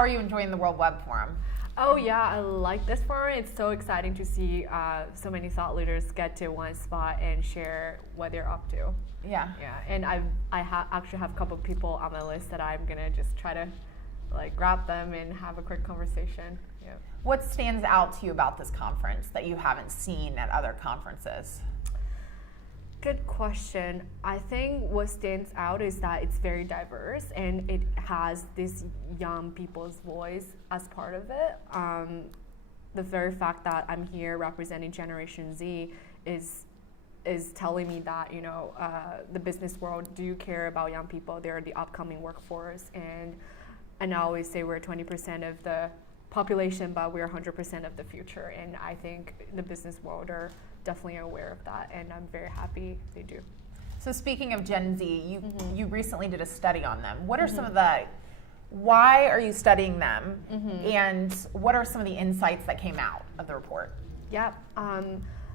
are you enjoying the World Web Forum? Oh yeah, I like this forum. It's so exciting to see so many thought leaders get to one spot and share what they're up to. Yeah. Yeah, and I actually have a couple of people on my list that I'm gonna just try to like grab them and have a quick conversation. Yeah. What stands out to you about this conference that you haven't seen at other conferences? Good question. I think what stands out is that it's very diverse and it has this young people's voice as part of it. The very fact that I'm here representing Generation Z is telling me that, you know, the business world do care about young people. They're the upcoming workforce, and I always say we're 20% of the population, but we're 100% of the future. And I think the business world are definitely aware of that, and I'm very happy they do. So speaking of Gen Z, you recently did a study on them. What are some of the, why are you studying them, and what are some of the insights that came out of the report? Yeah,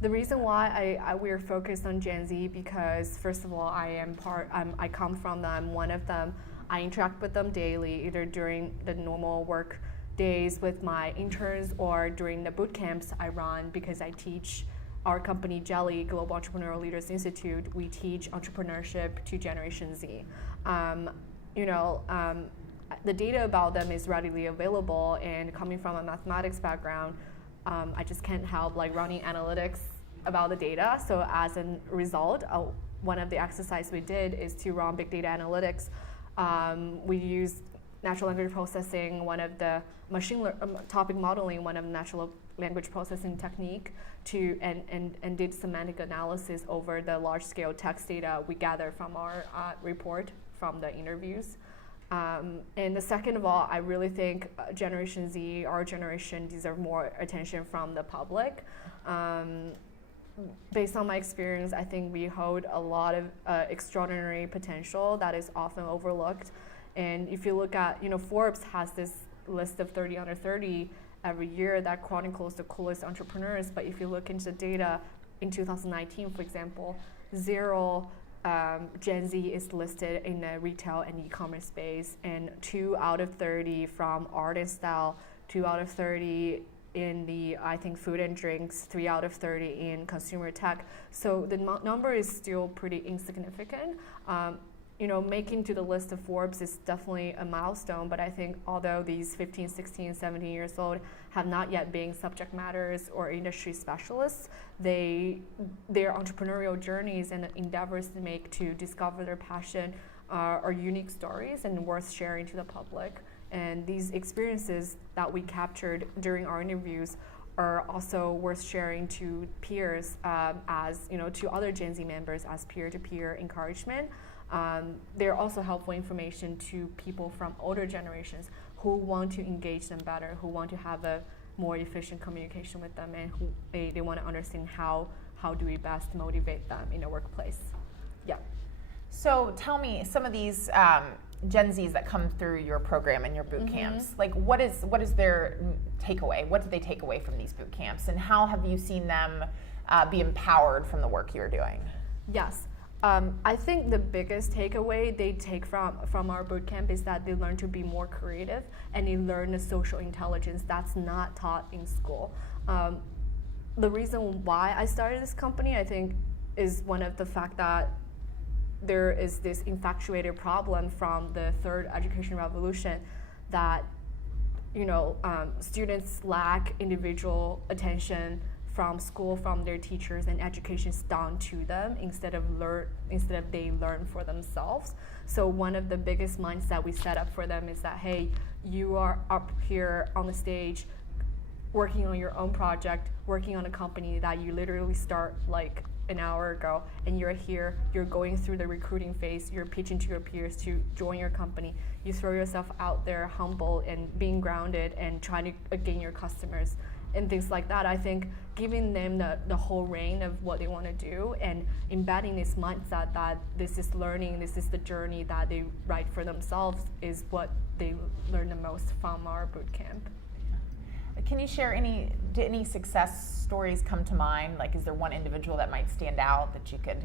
the reason why we're focused on Gen Z because first of all, I come from them, I'm one of them. I interact with them daily, either during the normal work days with my interns or during the boot camps I run because I teach our company, GELI, Global Entrepreneurial Leaders Institute. We teach entrepreneurship to Generation Z. The data about them is readily available, and coming from a mathematics background, I just can't help like running analytics about the data. So as a result, one of the exercises we did is to run big data analytics. We used natural language processing, one of the topic modeling, one of the natural language processing technique and did semantic analysis over the large-scale text data we gathered from our report from the interviews. And the second of all, I really think Generation Z, our generation, deserve more attention from the public. Based on my experience, I think we hold a lot of extraordinary potential that is often overlooked. And if you look at, Forbes has this list of 30 under 30 every year that chronicles the coolest entrepreneurs. But if you look into the data in 2019, for example, 0 Gen Z is listed in the retail and e-commerce space, and 2 out of 30 from art and style, 2 out of 30 in the, I think, food and drinks, 3 out of 30 in consumer tech. So the number is still pretty insignificant. Making to the list of Forbes is definitely a milestone, but I think although these 15, 16, 17 years old have not yet been subject matters or industry specialists, their entrepreneurial journeys and endeavors they make to discover their passion are unique stories and worth sharing to the public. And these experiences that we captured during our interviews are also worth sharing to peers to other Gen Z members as peer-to-peer encouragement. They're also helpful information to people from older generations who want to engage them better, who want to have a more efficient communication with them, and who they want to understand how do we best motivate them in the workplace. Yeah. So tell me, some of these Gen Zs that come through your program and your boot camps, like what is their takeaway? What did they take away from these boot camps, and how have you seen them be empowered from the work you're doing? Yes. I think the biggest takeaway they take from our bootcamp is that they learn to be more creative and they learn the social intelligence that's not taught in school. The reason why I started this company, I think, is one of the fact that there is this infatuated problem from the third education revolution that students lack individual attention from school, from their teachers, and education is done to them instead of they learn for themselves. So one of the biggest mindset we set up for them is that, hey, you are up here on the stage working on your own project, working on a company that you literally start like an hour ago, and you're here, you're going through the recruiting phase, you're pitching to your peers to join your company, you throw yourself out there humble and being grounded and trying to gain your customers and things like that. I think giving them the whole reign of what they want to do and embedding this mindset that this is learning, this is the journey that they write for themselves is what they learn the most from our boot camp. Can you share did any success stories come to mind? Like, is there one individual that might stand out that you could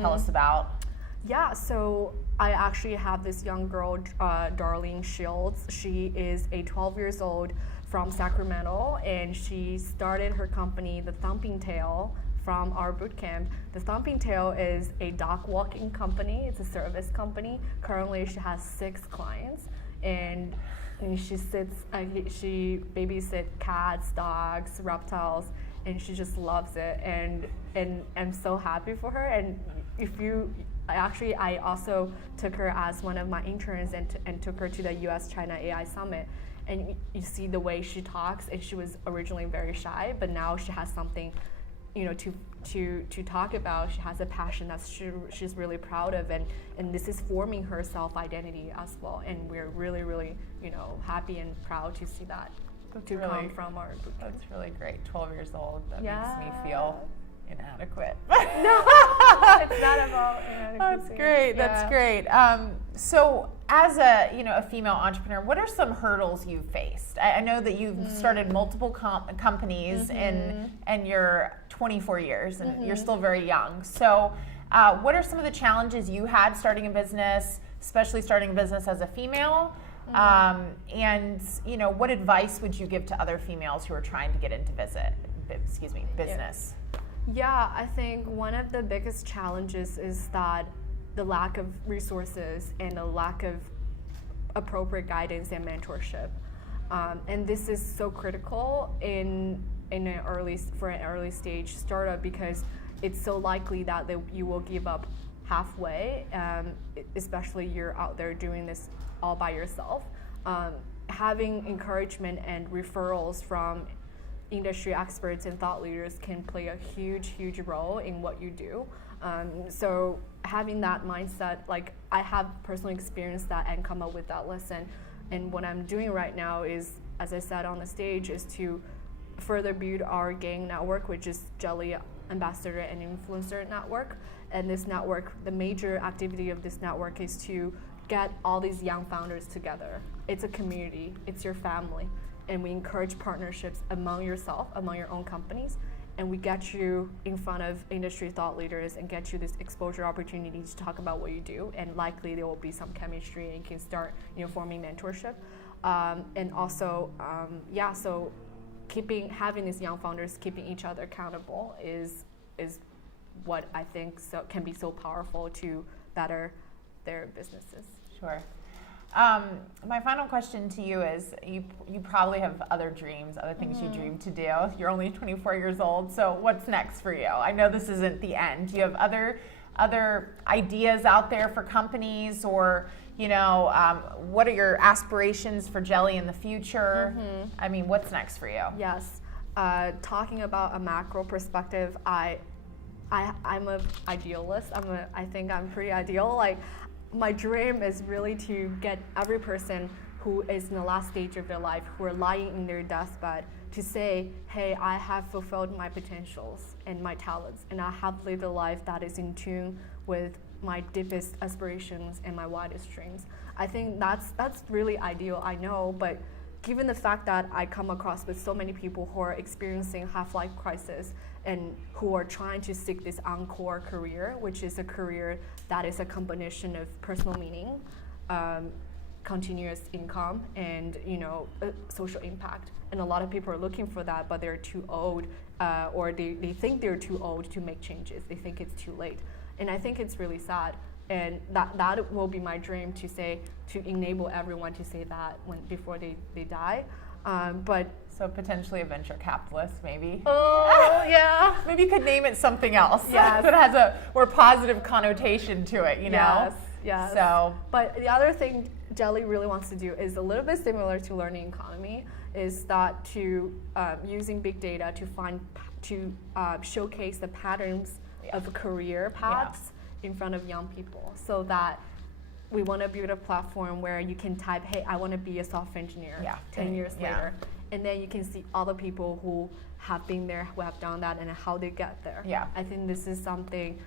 tell us about? Yeah, so I actually have this young girl, Darlene Shields. She is a 12 years old from Sacramento, and she started her company, The Thumping Tail, from our bootcamp. The Thumping Tail is a dog walking company. It's a service company. Currently, she has 6 clients, and she babysits cats, dogs, reptiles, and she just loves it. And I'm so happy for her. And I also took her as one of my interns and took her to the US-China AI Summit. And you see the way she talks, and she was originally very shy, but now she has something, to talk about. She has a passion that she's really proud of, and this is forming her self-identity as well. And we're really, really, happy and proud to see that come from our bootcamp. That's really great. 12 years old. That makes me feel inadequate. No, it's not about inadequacy. That's great. That's great. So, as a female entrepreneur, what are some hurdles you've faced? I know that you've started multiple companies in your 24 years, and you're still very young. So, what are some of the challenges you had starting a business, especially starting a business as a female? And what advice would you give to other females who are trying to get into business? Yeah, I think one of the biggest challenges is that the lack of resources and the lack of appropriate guidance and mentorship. And this is so critical for an early stage startup, because it's so likely that you will give up halfway, especially you're out there doing this all by yourself. Having encouragement and referrals from industry experts and thought leaders can play a huge role in what you do. So having that mindset, like I have personally experienced that and come up with that lesson. And what I'm doing right now is, as I said on the stage, is to further build our gang network, which is GELI Ambassador and Influencer Network. And this network, the major activity of this network is to get all these young founders together. It's a community, it's your family. And we encourage partnerships among your own companies, and we get you in front of industry thought leaders and get you this exposure opportunity to talk about what you do, and likely there will be some chemistry and you can start forming mentorship. And also, so having these young founders keeping each other accountable is what I think can be so powerful to better their businesses. Sure. My final question to you is, you probably have other dreams, other things you dream to do. You're only 24 years old, so what's next for you? I know this isn't the end. Do you have other ideas out there for companies, or what are your aspirations for GELI in the future? I mean, what's next for you? Yes, talking about a macro perspective, I'm an idealist. I think I'm pretty ideal. Like, my dream is really to get every person who is in the last stage of their life, who are lying in their deathbed, to say, hey, I have fulfilled my potentials and my talents, and I have lived a life that is in tune with my deepest aspirations and my wildest dreams. I think that's really ideal, I know, but given the fact that I come across with so many people who are experiencing half-life crisis and who are trying to seek this encore career, which is a career that is a combination of personal meaning, continuous income, and social impact. And a lot of people are looking for that, but they're too old, or they think they're too old to make changes. They think it's too late. And I think it's really sad. And that will be my dream, to enable everyone to say that before they die. So potentially a venture capitalist, maybe. Oh, yeah. Maybe you could name it something else. Yes. That has a more positive connotation to it, Yes. So. But the other thing GELI really wants to do is a little bit similar to learning economy, is that to using big data to showcase the patterns of career paths in front of young people, so that we want to build a platform where you can type, hey, I want to be a software engineer 10 years later. And then you can see other people who have been there, who have done that, and how they get there. Yeah. I think this is something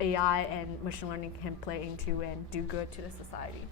AI and machine learning can play into and do good to the society.